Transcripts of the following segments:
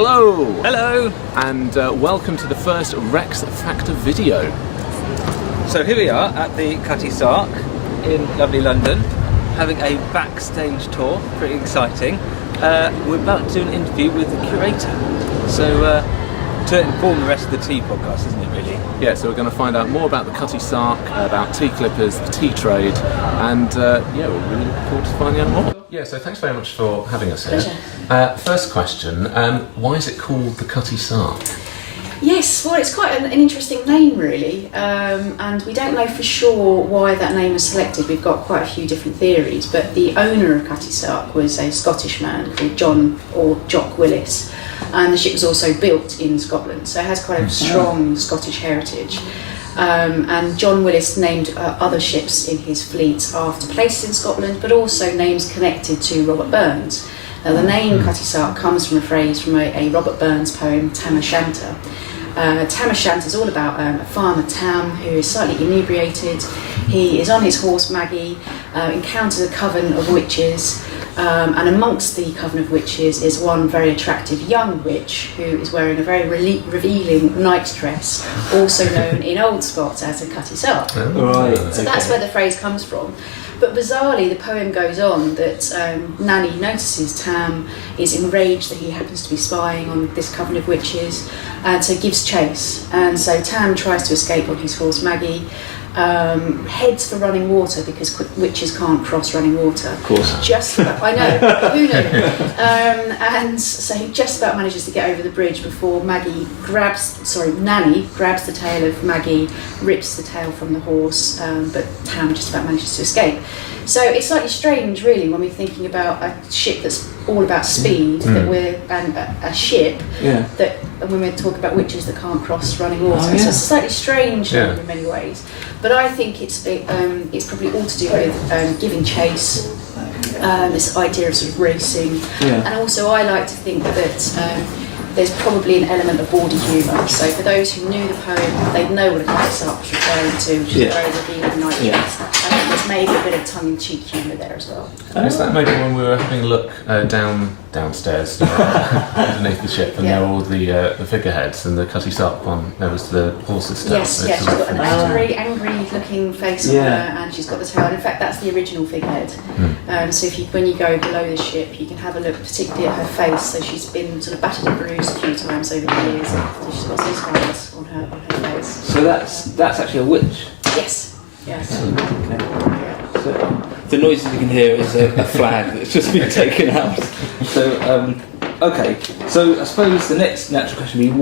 Hello! Hello! And welcome to the first Rex Factor video. So here we are at the Cutty Sark in lovely London, having a backstage tour, pretty exciting. We're about to do an interview with the curator. So to inform the rest of the tea podcast, isn't it really? Yeah, so we're going to find out more about the Cutty Sark, about tea clippers, the tea trade, and we're really looking forward to finding out more. Yeah, so thanks very much for having us here. Pleasure. First question, why is it called the Cutty Sark? Yes, well, it's quite an interesting name, really, and we don't know for sure why that name was selected. We've got quite a few different theories, but the owner of Cutty Sark was a Scottish man called Jock Willis, and the ship was also built in Scotland, so it has quite a strong Scottish heritage. And John Willis named other ships in his fleet after places in Scotland, but also names connected to Robert Burns. Now, the name Cutty Sark comes from a phrase from a Robert Burns poem, Tam O'Shanter. Tam O'Shanter is all about a farmer, Tam, who is slightly inebriated. He is on his horse, Maggie, encounters a coven of witches, and amongst the coven of witches is one very attractive young witch who is wearing a very revealing night dress, also known in Old Scots as a Cutty Sark. Right. So that's where the phrase comes from. But bizarrely, the poem goes on that Nanny notices Tam is enraged that he happens to be spying on this coven of witches, and so gives chase. And so Tam tries to escape on his horse Maggie, heads for running water because witches can't cross running water. Of course. Just about, I know, who knew? And so he just about manages to get over the bridge before Nanny grabs the tail of Maggie, rips the tail from the horse, but Tam just about manages to escape. So it's slightly strange, really, when we're thinking about a ship that's all about speed, and a ship that, and when we talk about witches that can't cross running water. So it's slightly strange in many ways. But I think it's probably all to do with giving chase, this idea of sort of racing, and also I like to think that there's probably an element of bawdy humour. So for those who knew the poem, they'd know what a Cutty Sark was referring to, which is very revealing night dress. I think there's maybe a bit of tongue-in-cheek humour there as well. Is that maybe when we were having a look downstairs underneath the ship, and there were all the figureheads, and the Cutty Sark one, there was the horse's tail. Yes, she's got an angry-looking face on her, and she's got the tail. And in fact, that's the original figurehead. So when you go below the ship, you can have a look particularly at her face. So she's been sort of battered and bruised a few times over the years, so she's got some scars on her face. So that's actually a witch? Yes. Okay. So the noises you can hear is a flag that's just been taken out. So okay. So I suppose the next natural question would be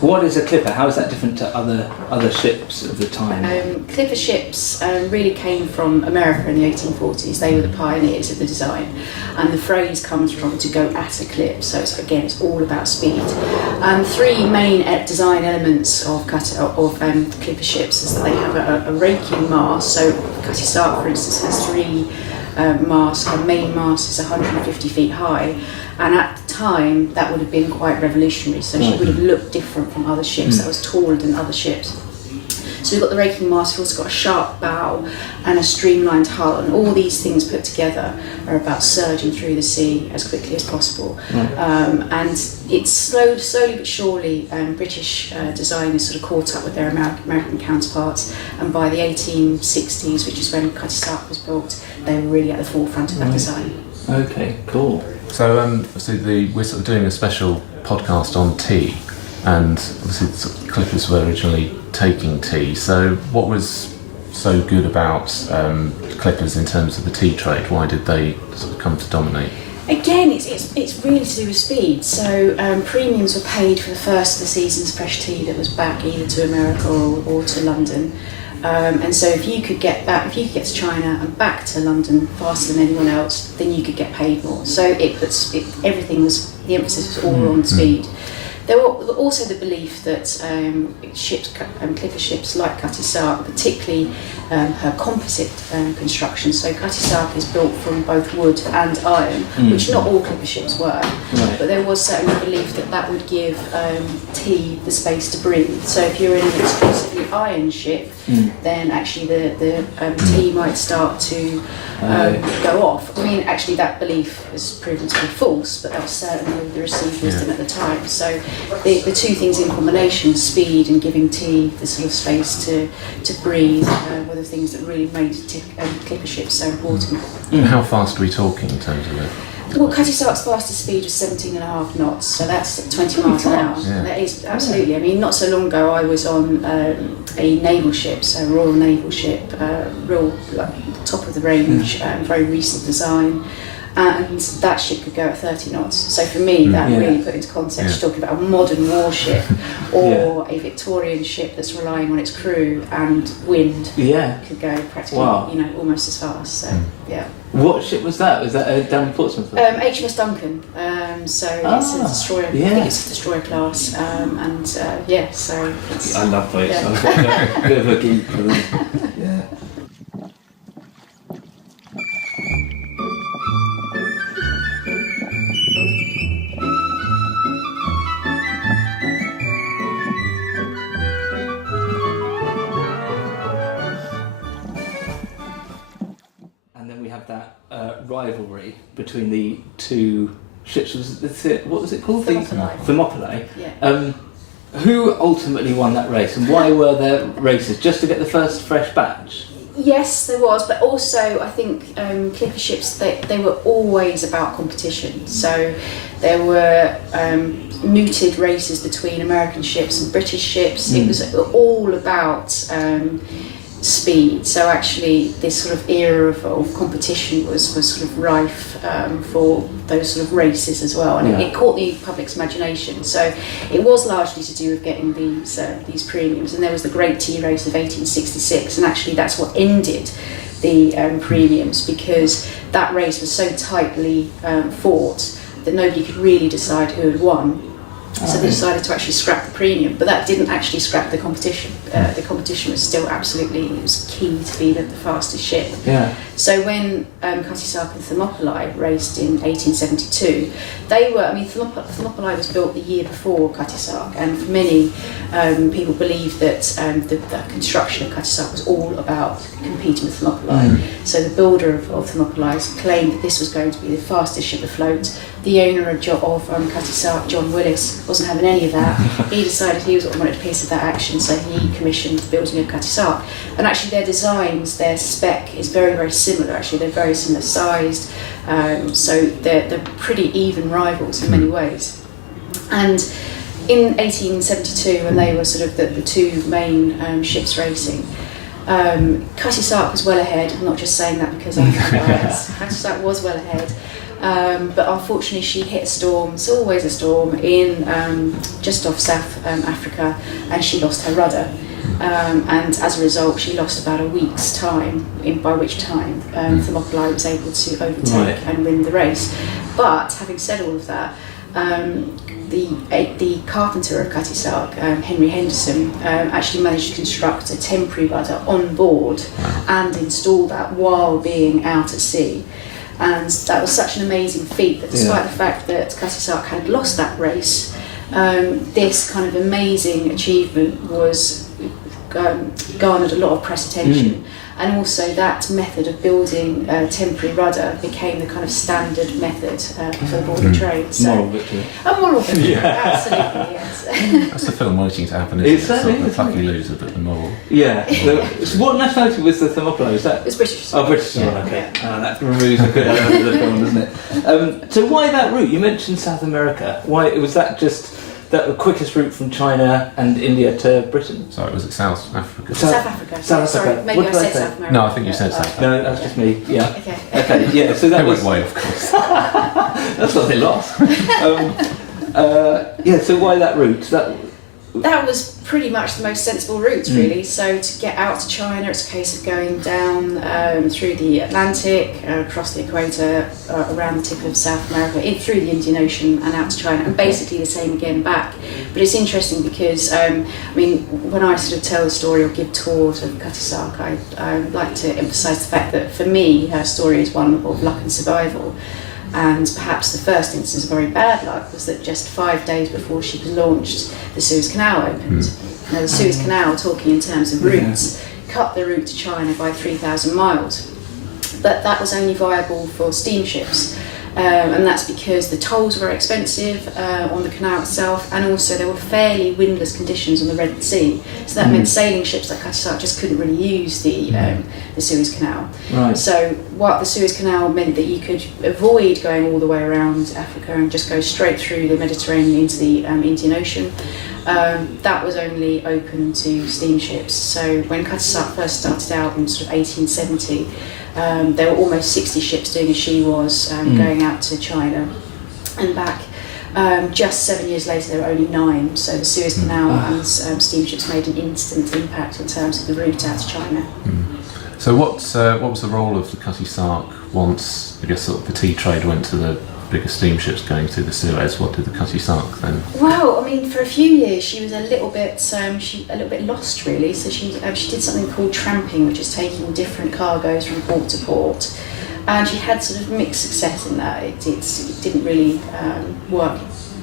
what is a clipper? How is that different to other ships of the time? Clipper ships really came from America in the 1840s. They were the pioneers of the design, and the phrase comes from to go at a clip. So it's all about speed. Three main design elements of clipper ships is that they have a raking mast. So Cutty Sark, for instance, has three masts. Her main mast is 150 feet high. And at the time, that would have been quite revolutionary. So she would have looked different from other ships. That was taller than other ships. So we've got the raking mast. We've also got a sharp bow and a streamlined hull. And all these things put together are about surging through the sea as quickly as possible. And it's slowly but surely, British designers sort of caught up with their American counterparts. And by the 1860s, which is when Cutty Sark was built, they were really at the forefront of that design. Okay, cool. So we're sort of doing a special podcast on tea, and obviously the sort of clippers were originally taking tea. So what was so good about clippers in terms of the tea trade? Why did they sort of come to dominate? Again, it's really to do with speed. So premiums were paid for the first of the season's fresh tea that was back either to America or to London. And so if you could get to China and back to London faster than anyone else, then you could get paid more. So the emphasis was all on speed. There were also the belief that ships, clipper ships like Cutty Sark, particularly her composite construction. So Cutty Sark is built from both wood and iron, which not all clipper ships were. Right. But there was certainly a belief that that would give tea the space to breathe. So if you're in an exclusively iron ship, then actually the tea might start to go off. I mean, actually that belief has proven to be false, but that was certainly the received wisdom at the time. So the two things in combination, speed and giving tea the sort of space to breathe, were the things that really made clipper ships so important. How fast are we talking in terms of it? Well, Cutty Sark's fastest speed was 17.5 knots, so that's 20 miles an hour. Yeah. That is absolutely. I mean, not so long ago I was on a naval ship, so a Royal Naval ship, real top of the range, very recent design, and that ship could go at 30 knots. So for me, that really put into context. You're talking about a modern warship or a Victorian ship that's relying on its crew and wind. Could go practically, almost as fast. So yeah. What ship was that? Was that down in Portsmouth? HMS Duncan. So it's a destroyer. I think it's a destroyer class. So it's, I love boats. Yeah. I've got a bit of a geek for them. Yeah. That rivalry between the two ships. What was it called? Thermopylae. Yeah. Who ultimately won that race, and why were there races? Just to get the first fresh batch? Yes, there was, but also I think clipper ships, they were always about competition. So there were mooted races between American ships and British ships. It was all about speed. So actually this sort of era of competition was sort of rife for those sort of races as well, and it caught the public's imagination. So it was largely to do with getting these premiums, and there was the Great Tea Race of 1866, and actually that's what ended the premiums, because that race was so tightly fought that nobody could really decide who had won. So they decided to actually scrap the premium, but that didn't actually scrap the competition. The competition was still it was key to be the fastest ship. Yeah. So when Cutty Sark and Thermopylae raced in 1872, Thermopylae was built the year before Cutty Sark, and for many people believe that the construction of Cutty Sark was all about competing with Thermopylae. So the builder of Thermopylae claimed that this was going to be the fastest ship afloat. The owner of Cutty Sark, John Willis, wasn't having any of that. He decided he wanted a piece of that action, so he commissioned the building of Cutty Sark. And actually their designs, their spec is very, very similar. Actually, they're very similar sized, so they're pretty even rivals in many ways. And in 1872, when they were sort of the two main ships racing, Cutty Sark was well ahead. I'm not just saying that because I'm biased. Cutty Sark was well ahead. But unfortunately she hit a storm, it's always a storm, in just off South Africa, and she lost her rudder. And as a result she lost about a week's time, by which time Thermopylae was able to overtake and win the race. But having said all of that, the carpenter of Cutty Sark, Henry Henderson, actually managed to construct a temporary rudder on board and install that while being out at sea. And that was such an amazing feat that despite the fact that Cutty Sark had lost that race, this kind of amazing achievement was garnered a lot of press attention. And also that method of building a temporary rudder became the kind of standard method for the border trade. So, moral victory. A moral victory, absolutely, yes. That's the film waiting to happen, isn't it? Sort of the plucky loser, but the moral. Yeah. So what nationality was the Thermopylae? Was that? It's British. Oh, British. Yeah. Okay. That removes a good element of the film, doesn't it? So why that route? You mentioned South America. Why was that just the quickest route from China and India to Britain? Sorry, was it South Africa? South Africa. South Sorry, Africa. maybe What I did I said say? South America. No, I think you said South Africa. No, that's just me. Yeah. Okay. Okay. Yeah. So that They was went away, of course. that's what they lost. So why that route? That was pretty much the most sensible route, really. So to get out to China, it's a case of going down through the Atlantic, across the equator, around the tip of South America, through the Indian Ocean and out to China, and basically the same again back. But it's interesting because, I mean, when I sort of tell the story or give tours of Cutty Sark, I like to emphasise the fact that for me, her story is one of luck and survival. And perhaps the first instance of very bad luck was that just 5 days before she was launched, the Suez Canal opened. Now the Suez Canal, talking in terms of routes, cut the route to China by 3,000 miles. But that was only viable for steamships. And that's because the tolls were expensive on the canal itself, and also there were fairly windless conditions on the Red Sea. So that meant sailing ships like Cutty Sark just couldn't really use the Suez Canal. Right. So what the Suez Canal meant that you could avoid going all the way around Africa and just go straight through the Mediterranean into the Indian Ocean. That was only open to steamships. So when Cutty Sark first started out in sort of 1870, there were almost 60 ships doing as she was, going out to China and back. Just 7 years later, there were only 9. So the Suez Canal and steamships made an instant impact in terms of the route out to China. So what was the role of the Cutty Sark once, I guess, sort of the tea trade went to the bigger steamships going through the Suez? What did the Cutty Sark then? Well, I mean, for a few years she was a little bit lost, really. So she did something called tramping, which is taking different cargoes from port to port, and she had sort of mixed success in that. It didn't really work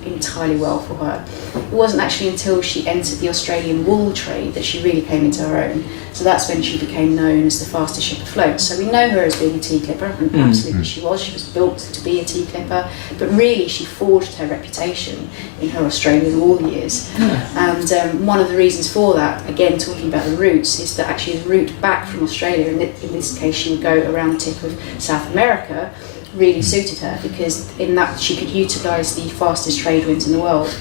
entirely well for her. It wasn't actually until she entered the Australian wool trade that she really came into her own. So that's when she became known as the fastest ship afloat. So we know her as being a tea clipper, and absolutely she was. She was built to be a tea clipper, but really she forged her reputation in her Australian wool years. And one of the reasons for that, again talking about the routes, is that actually the route back from Australia, in this case she would go around the tip of South America, really suited her, because in that she could utilise the fastest trade winds in the world,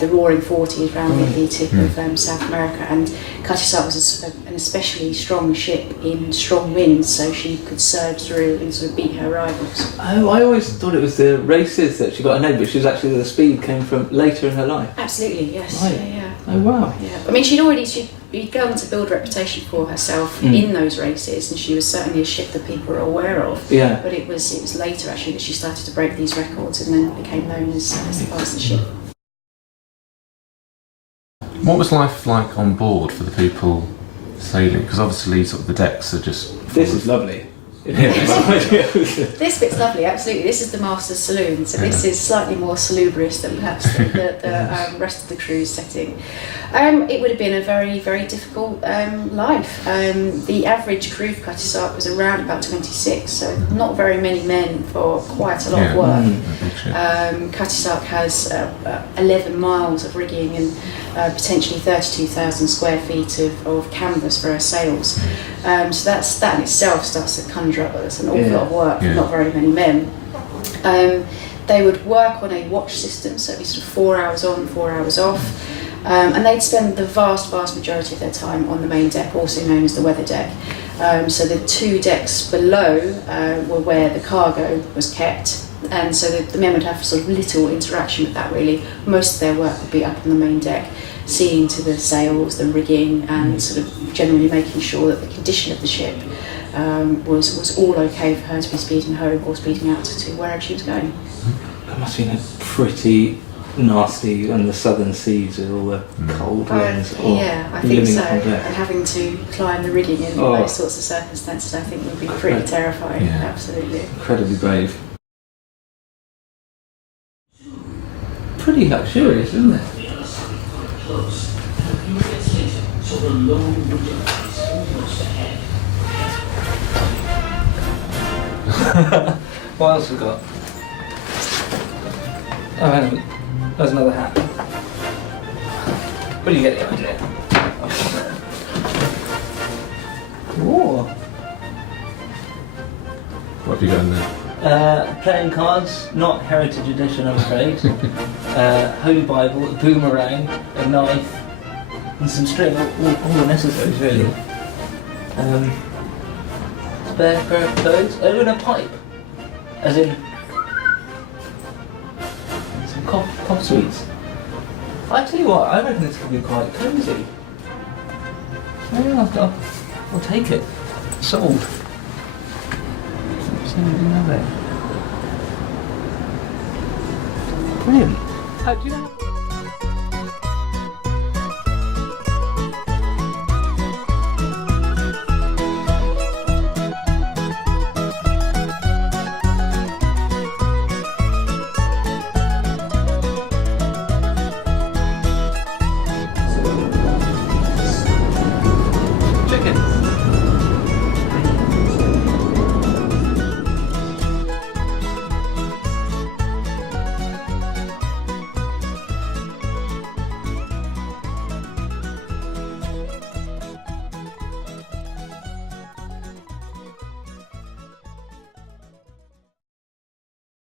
the roaring 40s around the tip of South America, and Cutty Sark was an especially strong ship in strong winds, so she could surge through and sort of beat her rivals. Oh, I always thought it was the races that she got her name, but she was actually, the speed came from later in her life. Absolutely, yes. Right. Yeah. Oh wow. Yeah. I mean, she'd begun to build a reputation for herself in those races, and she was certainly a ship that people were aware of. Yeah. But it was later actually that she started to break these records and then became known as the fastest ship. What was life like on board for the people sailing? Because obviously sort of the decks are just... This is lovely. This bit's lovely, absolutely. This is the master's saloon, so this is slightly more salubrious than perhaps the rest of the cruise setting. It would have been a very, very difficult life. The average crew of Cutty Sark was around about 26, so not very many men for quite a lot of work. Cutty Sark has 11 miles of rigging and potentially 32,000 square feet of canvas for her sails. So that in itself starts to conjure up an awful lot of work for not very many men. They would work on a watch system, so it'd be sort of 4 hours on, 4 hours off. And they'd spend the vast majority of their time on the main deck, also known as the weather deck. So the 2 decks below were where the cargo was kept, and so the men would have sort of little interaction with that really. Most of their work would be up on the main deck, seeing to the sails, the rigging, and sort of generally making sure that the condition of the ship was all okay for her to be speeding home or speeding out to wherever she was going. That must have been a pretty nasty on the southern seas with all the cold winds. Yeah, I think so. And having to climb the rigging in those sorts of circumstances, I think would be pretty terrifying. Yeah. Absolutely. Incredibly brave. Pretty luxurious, isn't it? What else we got? Oh, hang on. There's another hat. Well, you get the idea. Whoa. What have you got in there? Playing cards, not Heritage Edition, I'm afraid. Holy Bible, a boomerang, a knife, and some string, all the necessaries really. Spare pair of clothes, and a pipe. As in, some cough sweets. I tell you what, I reckon this could be quite cosy. Yeah, I'll take it. Sold. Absolutely love it. Brilliant. Do you know? Chicken.